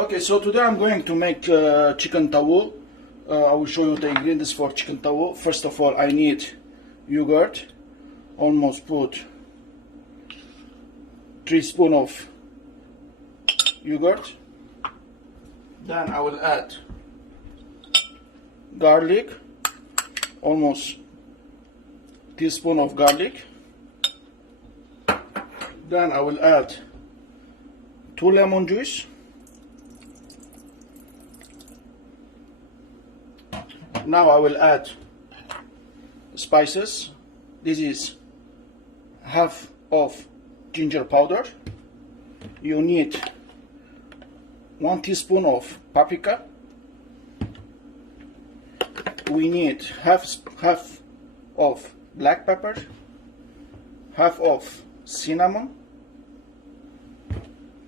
Okay, so today I'm going to make chicken tawouk. I will show you the ingredients for chicken tawouk. First of all, I need yogurt. Almost put 3 spoons of yogurt. Then I will add garlic, almost teaspoon of garlic. Then I will add 2 lemon juice. Now I will add spices. This is half of ginger powder. You need 1 teaspoon of paprika. We need half of black pepper, half of cinnamon.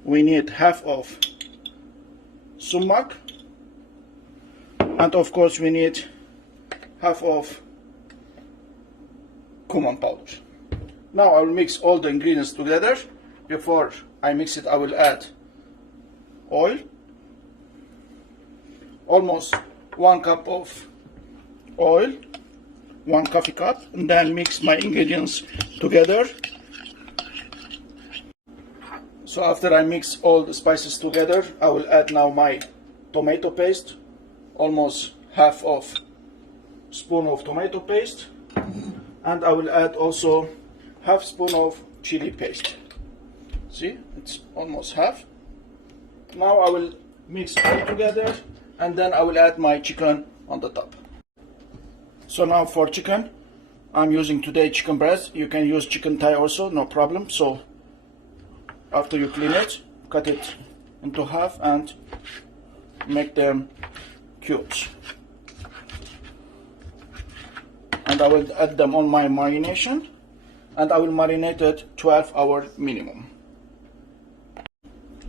We need half of sumac, and of course we need half of cumin powder. Now I will mix all the ingredients together. Before I mix it, I will add oil, almost 1 cup of oil, 1 coffee cup, and then mix my ingredients together. So after I mix all the spices together, I will add now my tomato paste, almost half of spoon of tomato paste, and I will add also half spoon of chili paste. See, it's almost half. Now I will mix all together, and then I will add my chicken on the top. So now for chicken, I'm using today chicken breast. You can use chicken thigh also, no problem. So after you clean it, cut it into half and make them cubes. And I will add them on my marination, and I will marinate it 12 hours minimum.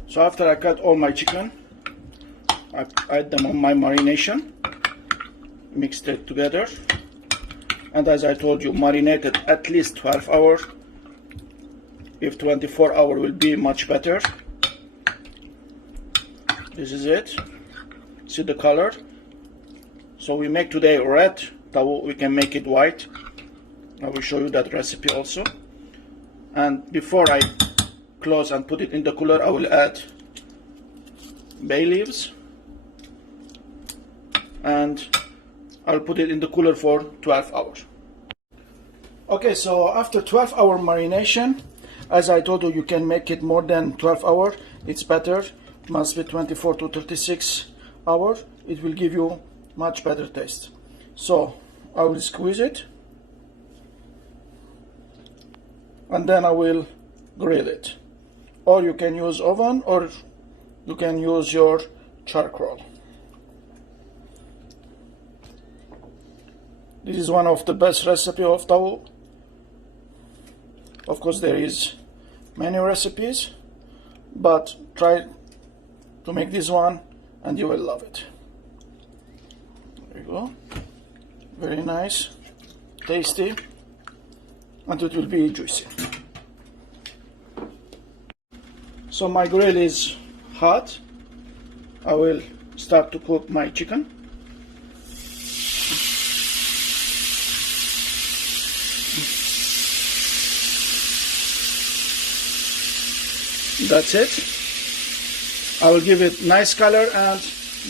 So after I cut all my chicken, I add them on my marination, mixed it together, and as I told you, marinate it at least 12 hours. If 24 hours will be much better. This is it. See the color? So we make today red tawouk. We can make it white. I will show you that recipe also. And before I close and put it in the cooler, I will add bay leaves, and I'll put it in the cooler for 12 hours. Okay, so after 12-hour marination, as I told you, you can make it more than 12 hours. It's better. Must be 24 to 36 hours. It will give you much better taste. So I will squeeze it, and then I will grill it. Or you can use oven, or you can use your charcoal. This is one of the best recipe of tawouk. Of course, there is many recipes, but try to make this one and you will love it. There you go. Very nice, tasty, and it will be juicy. So my grill is hot. I will start to cook my chicken. That's it. I will give it nice color, and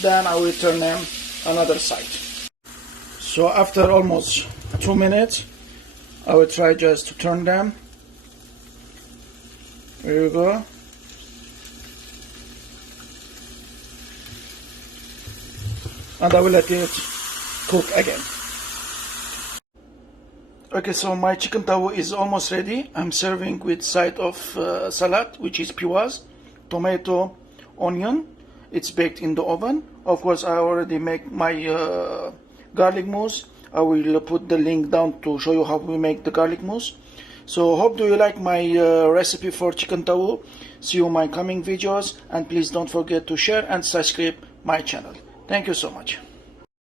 then I will turn them another side. So after almost 2 minutes, I will try just to turn them. There you go. And I will let it cook again. Okay, so my chicken tawouk is almost ready. I'm serving with side of salad, which is piwas, tomato, onion. It's baked in the oven. Of course, I already make my garlic mousse. I will put the link down to show you how we make the garlic mousse. So hope do you like my recipe for chicken tawouk. See you in my coming videos, and please don't forget to share and subscribe my channel. Thank you so much.